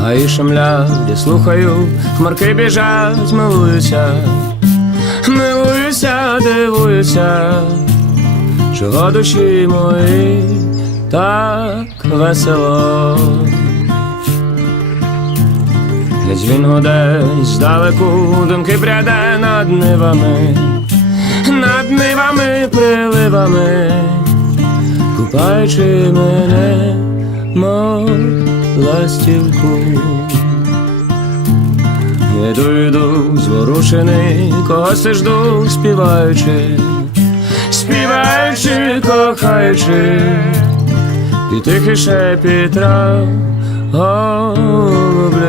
гаї шумлять, я слухаю, хмарки біжать, милуюся, милуюся, дивуюся, чого душі мої так весело. Десь він гуде здалеку, думки пряде над нивами, над нивами, приливами, купаючи мене, мов ластівку. Іду, йду, зворушений, коси я жду, співаючи, співаючи, кохаючи, і тихий шепіт трав голублячий.